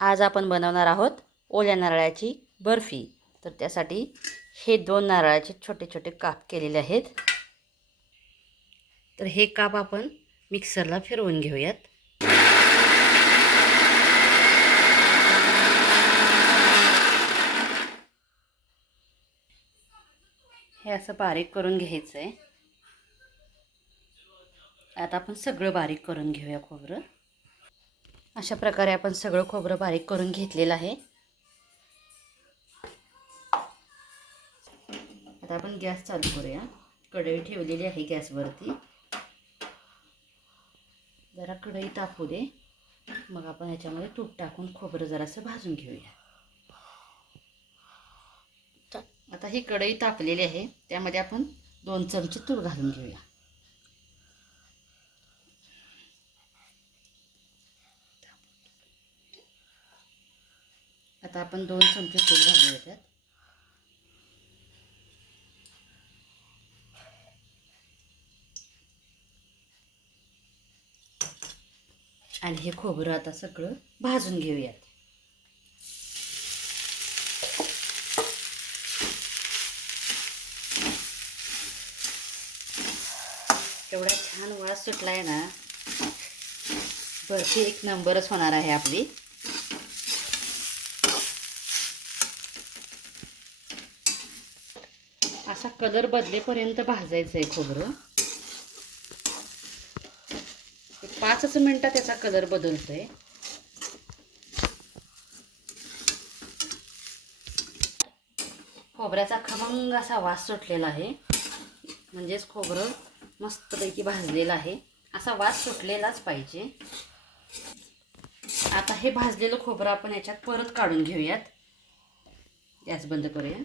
आज आपण बनवणार आहोत ओल्या नारळाची बर्फी. तर त्यासाठी हे 2 नारळाचे छोटे छोटे काप केलेले आहेत. तर हे काप आपण मिक्सरला फिरवून घेऊयात. हे असं बारीक करून घ्यायचं आहे. आता आपण सगळं बारीक करून घेऊया खोबरं. अशा प्रकारे आपण सगळं खोबरं बारीक करून घेतलेलं आहे. आता आपण गॅस चालू करूया. कढई ठेवलेली आहे गॅसवरती. जरा कढई तापू दे. मग आपण ह्याच्यामध्ये तूप टाकून खोबरं जरासं भाजून घेऊया. आता ही कढई तापलेली आहे. त्यामध्ये आपण 2 चमचे तूप घालून घेऊया. आता आपण 2 चमचे तूप घालूया त्यात. आणि हे खोबरं आता सगळं भाजून घेऊयात. एवढा छान वास सुटलाय ना, बर्फी एक नंबरच होणार आहे आपली. असा कलर बदलेपर्यंत भाजायचं आहे खोबरं. 5च मिनिटात त्याचा कलर बदलतोय. खोबऱ्याचा खमंग असा वास सुटलेला आहे. म्हणजेच खोबरं मस्तपैकी भाजलेलं आहे. असा वास सुटलेलाच पाहिजे. आता हे भाजलेलं खोबरं आपण याच्यात परत काढून घेऊयात. गॅस बंद करूया.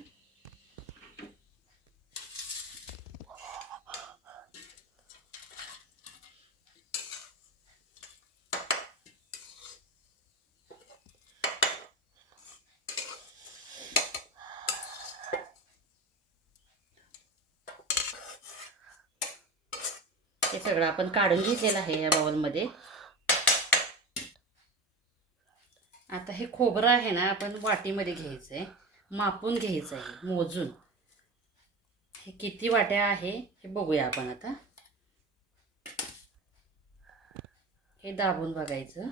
हे सगळं आपण काढून घेतलेलं आहे या बाउलमध्ये. आता हे खोबरं आहे ना, आपण वाटीमध्ये घ्यायचं आहे. मापून घ्यायचं आहे, मोजून. हे किती वाट्या आहे हे बघूया आपण आता. हे दाबून बघायचं.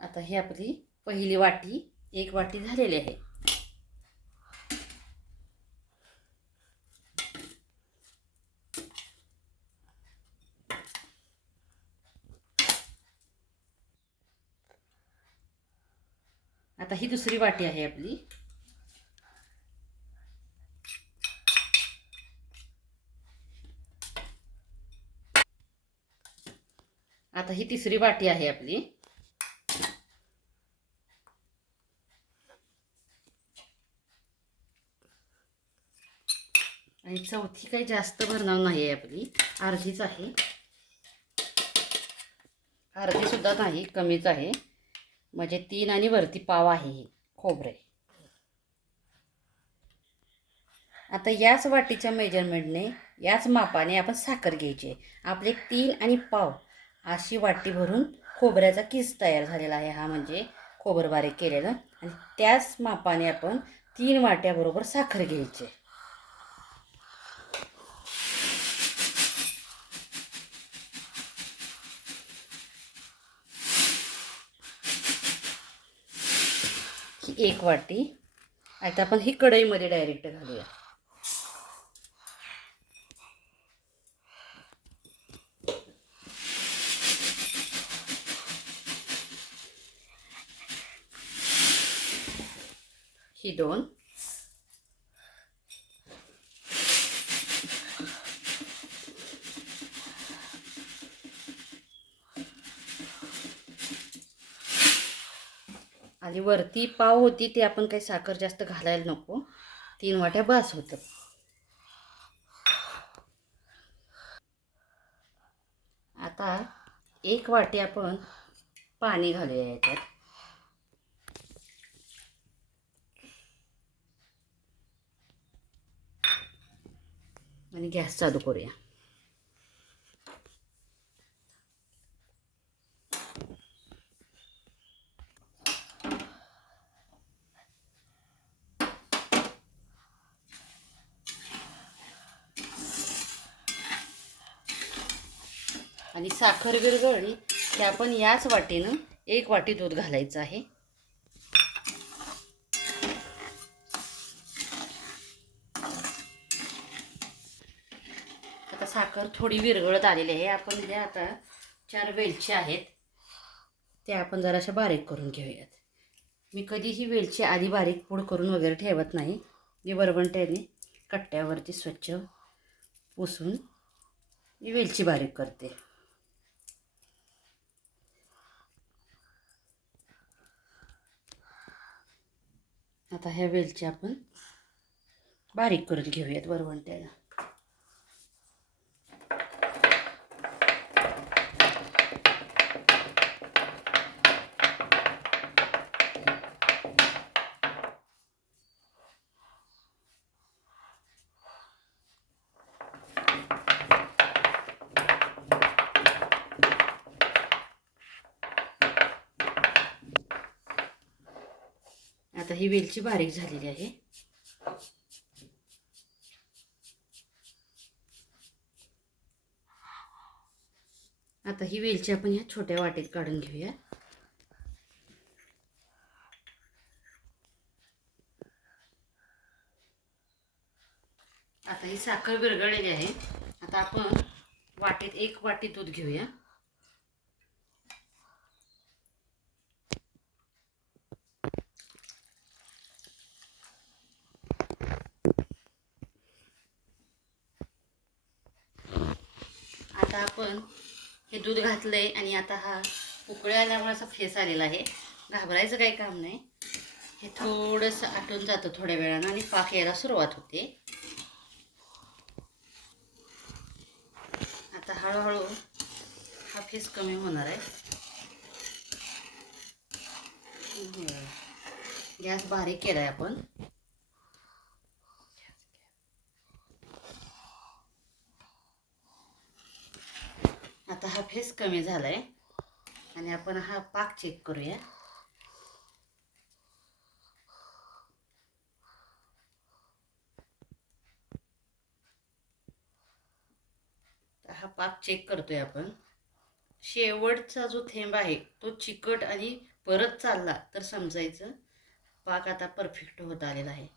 आता ही आपली पहिली वाटी, 1 वाटी झालेली आहे. आता ही दुसरी वाटी आहे आपली. आता ही तिसरी वाटी आहे आपली. आणि चौथी काही जास्त भरणार नाही आहे आपली, अर्धीच आहे. अर्धी सुद्धा नाही, कमीच आहे. म्हणजे 3 आणि वरती पाव आहे हे खोबरे. आता याच वाटीच्या मेजरमेंटने, याच मापाने आपण साखर घ्यायची. आपले 3 आणि पाव अशी वाटी भरून खोबऱ्याचा किस तयार झालेला आहे हा, म्हणजे खोबरं बारीक केलेलं. आणि त्याच मापाने आपण 3 वाट्याबरोबर साखर घ्यायची. ही 1 वाटी. आता आपण ही कढईमध्ये डायरेक्ट घालूया. ही 2. आणि वरती पाव होती ते आपण काही साखर जास्त घालायला नको. 3 वाट्या बस होतं. आता 1 वाटी आपण पाणी घालूया याच्यात. आणि गॅस चालू करूया. आणि साखर विरघळली की आपण याच वाटीनं 1 वाटी दूध घालायचं आहे. आता साखर थोडी विरघळत आलेली आहे. आपण ज्या आता 4 वेलची आहेत त्या आपण जराशा बारीक करून घेऊयात. मी कधीही वेलची आधी बारीक पूड करून वगैरे ठेवत नाही. मी वरवंट्याने कट्ट्यावरती स्वच्छ पुसून मी वेलची बारीक करते. आता ह्या वेलची आपण बारीक करून घेऊयात वरवंट्याला. आता ही वेलची बारीक झालेली आहे. आता ही वेलची आपण ह्या छोट्या वाटीत काढून घेऊया. आता ही साखर विरघळलेली आहे. आता आपण वाटीत 1 वाटी दूध घेऊया. आता आपण हे दूध घातलंय आणि आता हा उकळी आल्यामुळे असा फेस आलेला आहे. घाबरायचं काही काम नाही. हे थोडंसं आटून जातं थोड्या वेळानं आणि पाक यायला सुरुवात होते. आता हळूहळू हा फेस कमी होणार आहे. गॅस बारीक केलाय आपण. आता हा फेस कमी झालाय आणि आपण हा पाक चेक करूया. हा पाक चेक करतोय आपण. शेवटचा जो थेंब आहे तो चिकट आणि परत चालला तर समजायचं पाक आता परफेक्ट होत आलेला आहे.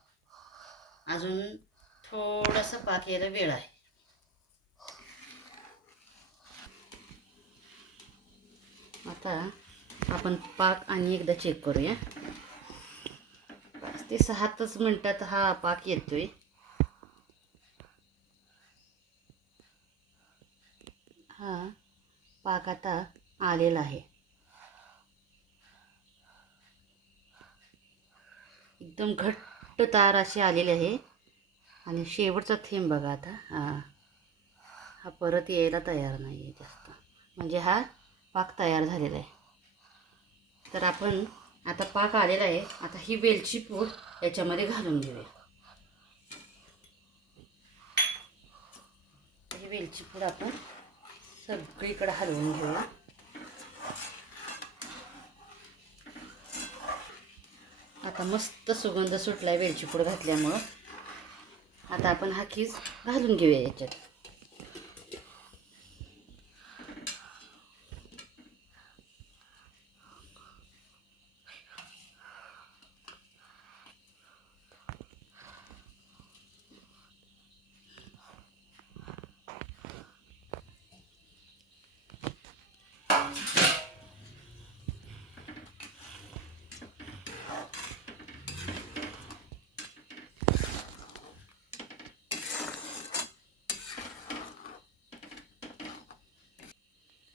अजून थोडासा पाक यायला वेळ आहे. आता आपण पाक आणि एकदा चेक करूया. 5 ते 6 मिनिटात हा पाक येतोय. हा पाक आता आलेला आहे. एकदम घट्ट तार अशी आलेली आहे आणि शेवटचा थेंब बघा आता. हा परत यायला तयार नाही आहे जास्त, म्हणजे हा पाक तयार झालेला आहे. तर आपण आता पाक आलेला आहे. आता ही वेलची पूड याच्यामध्ये घालून घेऊया. ही वेलची पूड आपण सगळीकडे हलवून घेऊया. आता मस्त सुगंध सुटलाय वेलची पूड घातल्यामुळं. आता आपण हा खीस घालून घेऊया याच्यात.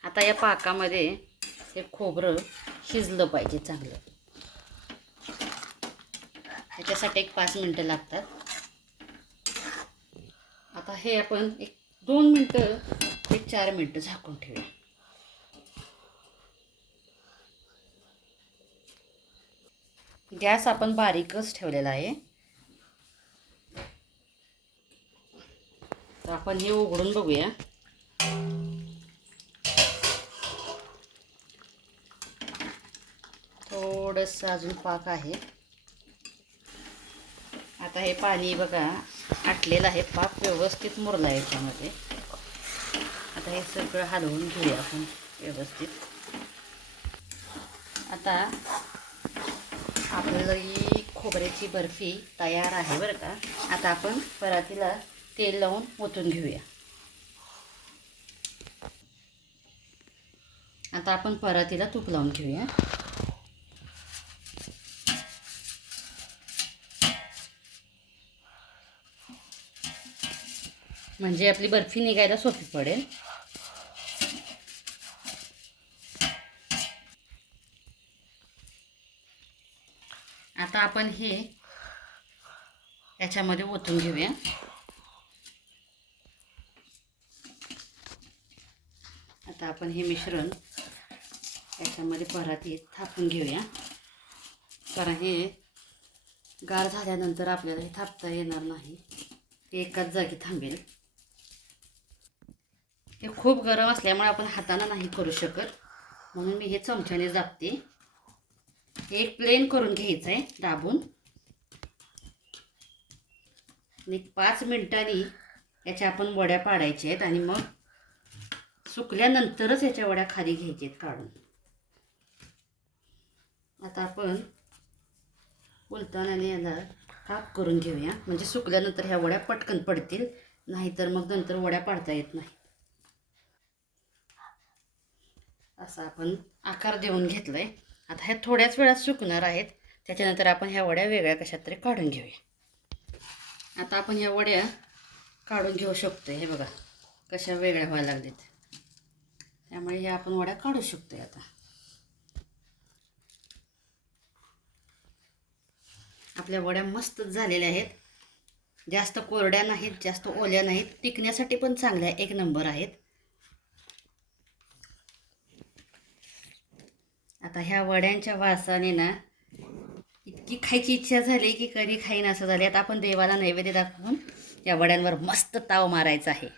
आता या पाकामध्ये हे खोबरं शिजलं पाहिजे चांगलं. त्याच्यासाठी 5 मिनिटं लागतात. आता हे आपण 2 मिनिटं ते 4 मिनिटं झाकून ठेवूया. गॅस आपण बारीकच ठेवलेला आहे. तर आपण हे उघडून बघूया. थोडंसं अजून पाक आहे. आता हे पाणी बघा आटलेलं आहे. पाक व्यवस्थित मुरला आहे याच्यामध्ये. आता हे सगळं हलवून घेऊया आपण व्यवस्थित. आता आपली खोबऱ्याची बर्फी तयार आहे बरं का. आता आपण परातीला तेल लावून ओतून घेऊया. आता आपण परातीला तूप लावून घेऊया. म्हणजे आपली बर्फी निघायला सोपी पडेल. आता आपण हे याच्यामध्ये ओतून घेऊया. आता आपण हे मिश्रण याच्यामध्ये परातीत थापून घेऊया, कारण हे गार झाल्यानंतर आपल्याला हे थापता येणार नाही, ते एकाच जागी थांबेल. हे खूप गरम असल्यामुळे आपण हाताने नाही करू शकत, म्हणून मी हे चमच्याने दाबते. एक प्लेन करून घ्यायचं आहे दाबून. आणि 5 मिनिटांनी याच्या आपण वड्या पाडायच्या आहेत आणि मग सुकल्यानंतरच याच्या वड्या खाली घ्यायच्या आहेत काढून. आता आपण उलटाण्याने याला काप करून घेऊया, म्हणजे सुकल्यानंतर ह्या वड्या पटकन पडतील, नाहीतर मग नंतर वड्या पाडता येत नाही. असा आपण आकार देऊन घेतलाय. आता ह्या थोड्याच वेळात सुकणार आहेत, त्याच्यानंतर आपण ह्या वड्या वेगळ्या कशात तरी काढून घेऊया. आता आपण ह्या वड्या काढून घेऊ शकतो. हे बघा कशा वेगळ्या व्हायला लागलेत, त्यामुळे ह्या आपण वड्या काढू शकतोय. आता आपल्या वड्या मस्त झालेल्या आहेत, जास्त कोरड्या नाहीत, जास्त ओल्या नाहीत, टिकण्यासाठी पण चांगल्या एक नंबर आहेत. आता ह्या वड्यांच्या वासाने ना इतकी खायची इच्छा झाली की कधी खाईन असं झाले. आता आपण देवाला नैवेद्य दाखवून या वड्यांवर मस्त ताव मारायचा आहे.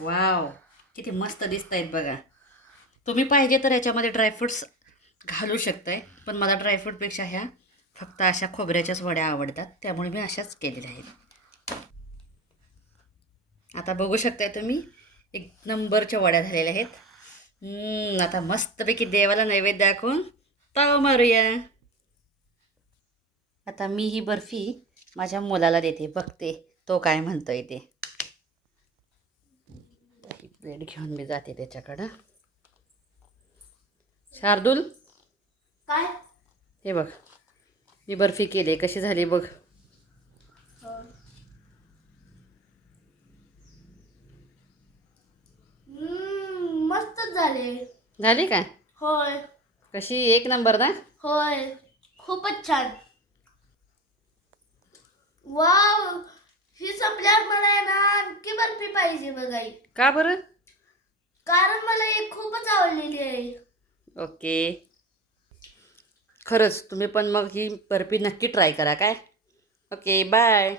वाव, किती मस्त दिसत आहेत बघा. तुम्ही पाहिजे तर याच्यामध्ये ड्रायफ्रूट्स घालू शकताय, पण मला ड्रायफ्रूटपेक्षा ह्या फक्त अशा खोबऱ्याच्याच वड्या आवडतात, त्यामुळे मी अशाच केलेल्या आहेत. आता बघू शकताय तुम्ही, एक नंबरच्या वड्या झालेल्या आहेत. आता मस्तपैकी देवाला नैवेद्य दाखवून ताव मारूया. आता मी ही बर्फी माझ्या मुलाला देते, बघते तो काय म्हणतोय ते. ही प्लेट घेऊन मी जाते त्याच्याकडं. शार्दूल, काय? हे बघ मी बर्फी केली, कशी झाली बघ. मस्त झाले. झाली का? होय. कशी, एक नंबर ना? होय, खूपच छान. वाव, ही संपल्यावर मला आहे ना आणखी बर्फी पाहिजे बघाई. का बरं? कारण मला ही खूपच आवडलेली आहे. ओके, खरंच तुम्ही पण मग ही बर्फी नक्की ट्राय करा काय. Okay, bye.